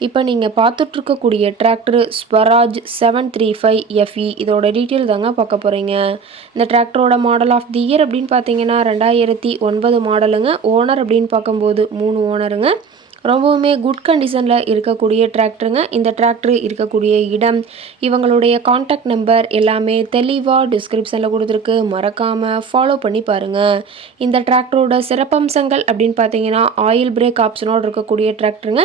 இப்போ நீங்கள் பார்த்துட்ருக்கக்கூடிய tractor Swaraj seven three five FE இதோட டீட்டெயில் தாங்க பார்க்க போகிறீங்க இந்த டிராக்டரோட மாடல் ஆஃப் தி இயர் அப்படின்னு பார்த்தீங்கன்னா ரெண்டாயிரத்தி ஒன்பது மாடலுங்க ஓனர் அப்படின்னு பார்க்கும்போது மூணு ஓனருங்க ரொம்பவுமே குட் கண்டிஷனில் இருக்கக்கூடிய டிராக்டருங்க இந்த டிராக்டர் இருக்கக்கூடிய இடம் இவங்களுடைய காண்டாக்ட் நம்பர் எல்லாமே தெளிவாக டிஸ்கிரிப்ஷனில் கொடுத்துருக்கு. மறக்காமல் ஃபாலோ பண்ணி பாருங்கள் இந்த டிராக்டரோட சிறப்பம்சங்கள் அப்படின்னு பார்த்தீங்கன்னா ஆயில் பிரேக் ஆப்ஷனோடு இருக்கக்கூடிய டிராக்டருங்க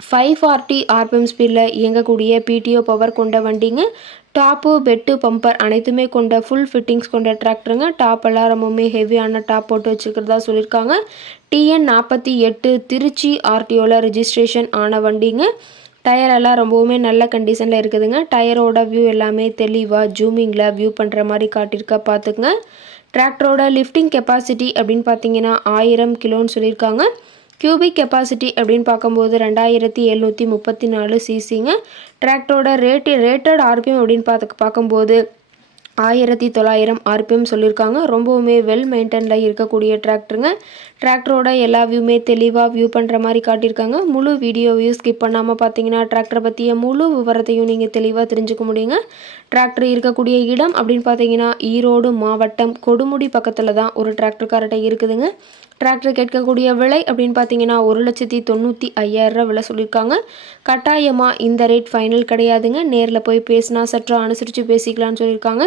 ஃபைவ் ஃபார்ட்டி ஆர்பிஎம் ஸ்பீடில் இயங்கக்கூடிய பிடிஓ பவர் கொண்ட வண்டிங்க டாப்பு பெட்டு பம்பர் அனைத்துமே கொண்ட ஃபுல் ஃபிட்டிங்ஸ் கொண்ட டிராக்டருங்க டாப் எல்லாம் ரொம்பவுமே ஹெவியான டாப் போட்டு வச்சுருக்கிறதா சொல்லியிருக்காங்க டிஎன் நாற்பத்தி எட்டு திருச்சி ஆர்டிஓவில் ரிஜிஸ்ட்ரேஷன் ஆன வண்டிங்க. டயர் எல்லாம் ரொம்பவுமே நல்ல கண்டிஷனில் இருக்குதுங்க. டயரோட வியூ எல்லாமே தெளிவாக ஜூமிங்கில் வியூ பண்ணுற மாதிரி காட்டியிருக்கா பார்த்துக்குங்க டிராக்டரோட லிஃப்டிங் கெப்பாசிட்டி அப்படின்னு பார்த்தீங்கன்னா ஆயிரம் கிலோன்னு சொல்லியிருக்காங்க. கியூபிக் கெப்பாசிட்டி அப்படின்னு பார்க்கும்போது ரெண்டாயிரத்தி எழுநூற்றி முப்பத்தி நாலு சிசிங்க டிராக்டரோட ரேட்டு ரேட்டட் ஆர்பிஎம் அப்படின்னு பார்த்து பார்க்கும்போது ஆயிரத்தி தொள்ளாயிரம் ஆர்பிஎம் சொல்லியிருக்காங்க. ரொம்பவுமே வெல் மெயின்டைனில் இருக்கக்கூடிய டிராக்டருங்க டிராக்டரோட எல்லா வியூமே தெளிவாக வியூ பண்ணுற மாதிரி காட்டியிருக்காங்க. முழு வீடியோவையும் ஸ்கிப் பண்ணாமல் பார்த்தீங்கன்னா டிராக்டரை பற்றிய முழு விவரத்தையும் நீங்கள் தெளிவாக தெரிஞ்சுக்க முடியுங்க. டிராக்டர் இருக்கக்கூடிய இடம் அப்படின்னு பார்த்தீங்கன்னா ஈரோடு மாவட்டம் கொடுமுடி பக்கத்தில் தான் ஒரு டிராக்டர் கார்ட்டை இருக்குதுங்க. டிராக்டர் கேட்கக்கூடிய விலை அப்படின்னு பார்த்தீங்கன்னா ஒரு லட்சத்தி தொண்ணூற்றி ஐயாயிரரூவா விலை சொல்லியிருக்காங்க. கட்டாயமாக இந்த ரேட் ஃபைனல் கிடையாதுங்க. நேரில் போய் பேசினா சற்று அனுசரித்து பேசிக்கலாம்னு சொல்லியிருக்காங்க.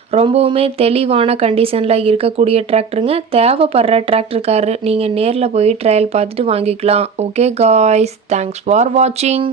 ரொம்பவுமே தெளிவான கண்டிஷனில் இருக்கக்கூடிய டிராக்டருங்க தேவைப்படுற டிராக்டருக்காரரு நீங்கள் நேரில் போய் ட்ரையல் பார்த்துட்டு வாங்கிக்கலாம். ஓகே காய்ஸ் தேங்க்ஸ் ஃபார் வாட்சிங்